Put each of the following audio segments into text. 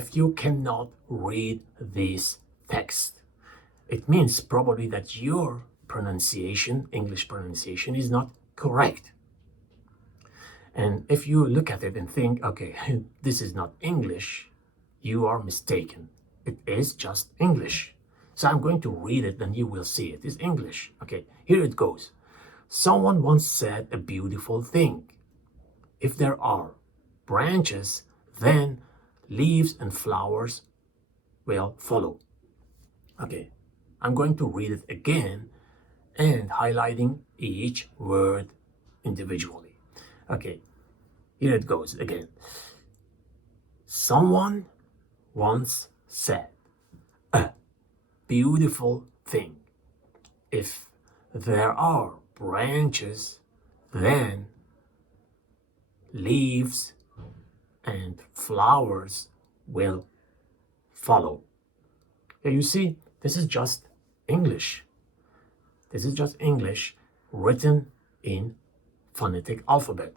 if you cannot read this text, it means probably that your pronunciation, English pronunciation, is not correct. And if you look at it and think, okay, this is not English, you are mistaken. It is just English. So I'm going to read it and you will see it is English. Okay, here it goes. Someone once said a beautiful thing. If there are branches, then leaves and flowers will follow. Okay, I'm going to read it again and highlighting each word individually. Okay, here it goes again. Someone once said a beautiful thing. If there are branches, then leaves and flowers will follow. Yeah, you see, this is just English. This is just English written in phonetic alphabet,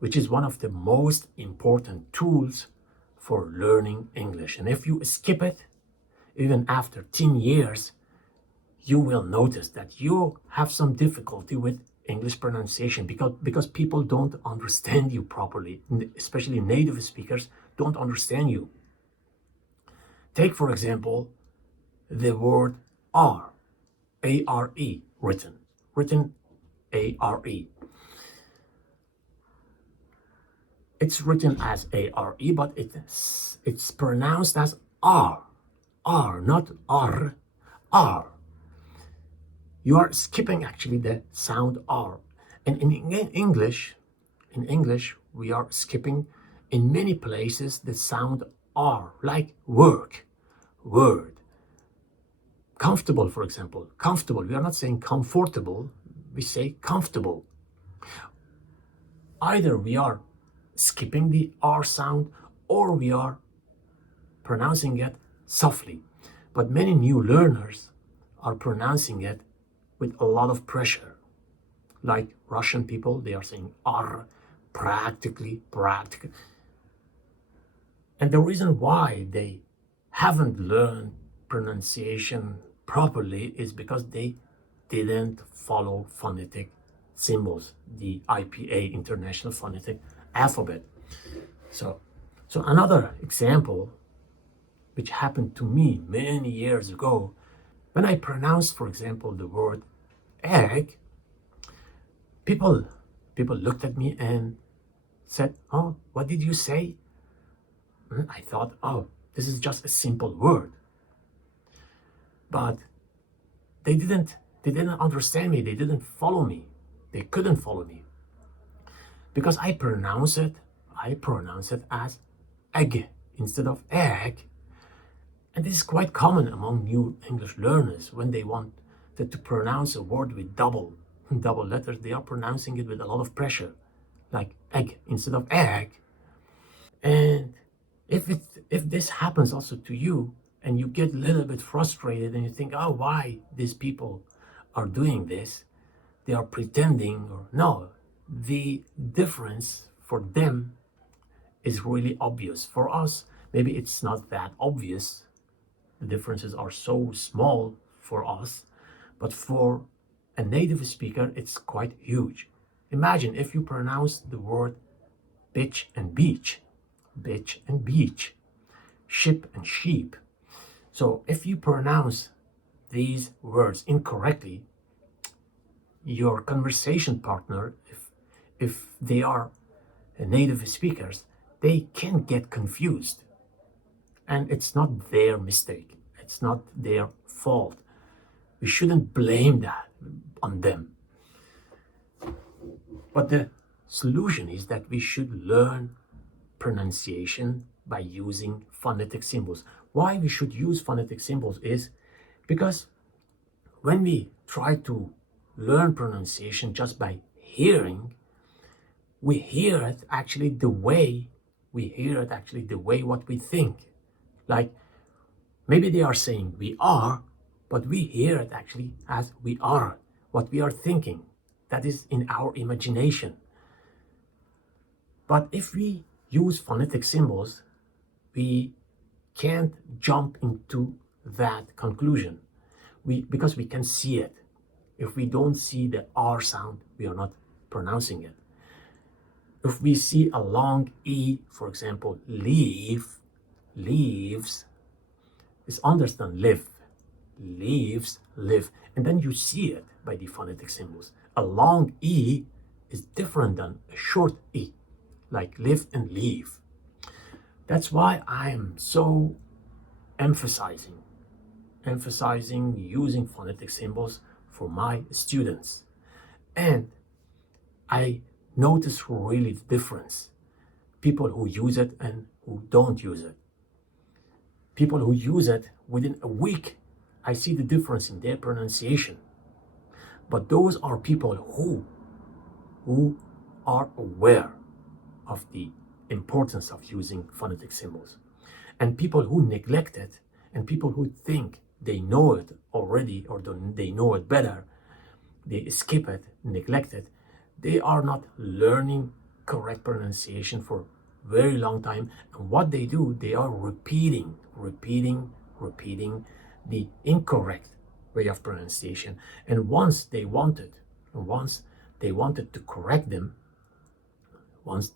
which is one of the most important tools for learning English. And if you skip it, even after 10 years, you will notice that you have some difficulty with English pronunciation because people don't understand you properly, especially native speakers don't understand you. Take, for example, the word are, A-R-E, written A-R-E. It's written as A-R-E, but it's pronounced as R, not R, R. You are skipping actually the sound R. And in English, we are skipping in many places the sound R, like work, word. Comfortable, for example, comfortable. We are not saying comfortable, we say comfortable. Either we are skipping the R sound or we are pronouncing it softly. But many new learners are pronouncing it with a lot of pressure. Like Russian people, they are saying R, practically. And the reason why they haven't learned pronunciation properly is because they didn't follow phonetic symbols, the IPA, International Phonetic Alphabet. So another example, which happened to me many years ago, when I pronounced, for example, the word egg, people looked at me and said, "Oh, what did you say?" And I thought, "Oh, this is just a simple word." But they didn't understand me. They didn't follow me. They couldn't follow me because I pronounce it as egg instead of egg. And this is quite common among new English learners. When they want to pronounce a word with double letters, they are pronouncing it with a lot of pressure, like egg instead of egg. And if this happens also to you, and you get a little bit frustrated and you think, oh, why these people are doing this? They are pretending, or no, the difference for them is really obvious. For us, maybe it's not that obvious. The differences are so small for us, but for a native speaker, it's quite huge. Imagine if you pronounce the word bitch and beach, ship and sheep. So if you pronounce these words incorrectly, your conversation partner, if they are native speakers, they can get confused. And it's not their mistake. It's not their fault. We shouldn't blame that on them. But the solution is that we should learn pronunciation by using phonetic symbols. Why we should use phonetic symbols is because when we try to learn pronunciation just by hearing, we hear it actually the way what we think. Like maybe they are saying we are, but we hear it actually as we are, what we are thinking. That is in our imagination. But if we use phonetic symbols, we can't jump into that conclusion. Because we can see it. If we don't see the R sound, we are not pronouncing it. If we see a long E, for example, leave, leaves, is understand live, leaves, live. And then you see it by the phonetic symbols. A long E is different than a short E, like live and leave. That's why I am so emphasizing using phonetic symbols for my students. And I notice really the difference. People who use it and who don't use it. People who use it, within a week, I see the difference in their pronunciation. But those are people who are aware of the importance of using phonetic symbols. And people who neglect it, and people who think they know it already, or they know it better, they skip it, neglect it, they are not learning correct pronunciation for a very long time. And what they do, they are repeating the incorrect way of pronunciation. And once they wanted to correct them, once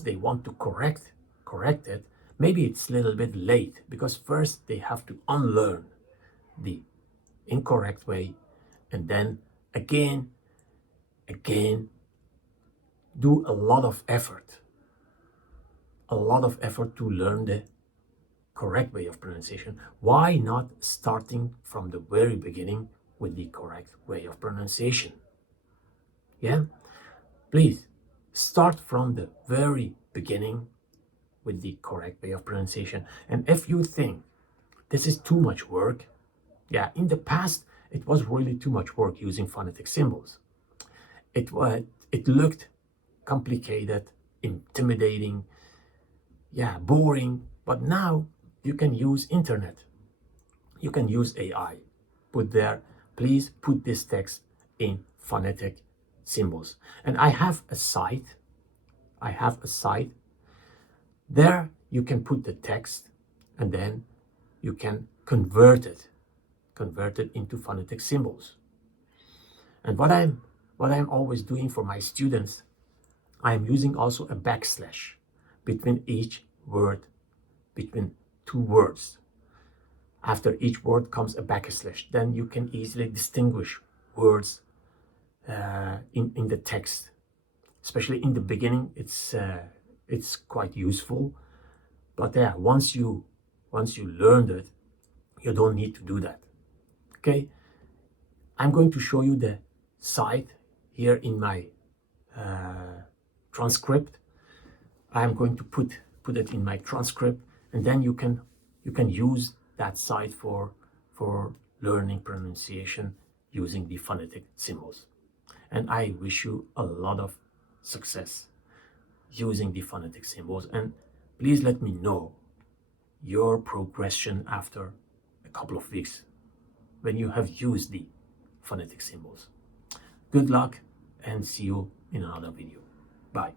they want to correct it, maybe it's a little bit late, because first they have to unlearn the incorrect way, and then again do a lot of effort to learn the correct way of pronunciation. Why not starting from the very beginning with the correct way of pronunciation? Yeah, please start from the very beginning with the correct way of pronunciation. And if you think this is too much work, yeah, in the past it was really too much work using phonetic symbols. It looked complicated, intimidating, yeah, boring. But now you can use internet, you can use AI. Put there, please put this text in phonetic symbols. And I have a site there. You can put the text, and then you can convert it into phonetic symbols. And what I'm always doing for my students, I am using also a backslash between each word, between two words. After each word comes a backslash. Then you can easily distinguish words in the text. Especially in the beginning, it's quite useful. But yeah, once you learned it, you don't need to do that. Okay, I'm going to show you the site here in my transcript. I'm going to put it in my transcript, and then you can use that site for learning pronunciation using the phonetic symbols. And I wish you a lot of success using the phonetic symbols. And please let me know your progression after a couple of weeks when you have used the phonetic symbols. Good luck, and see you in another video. Bye.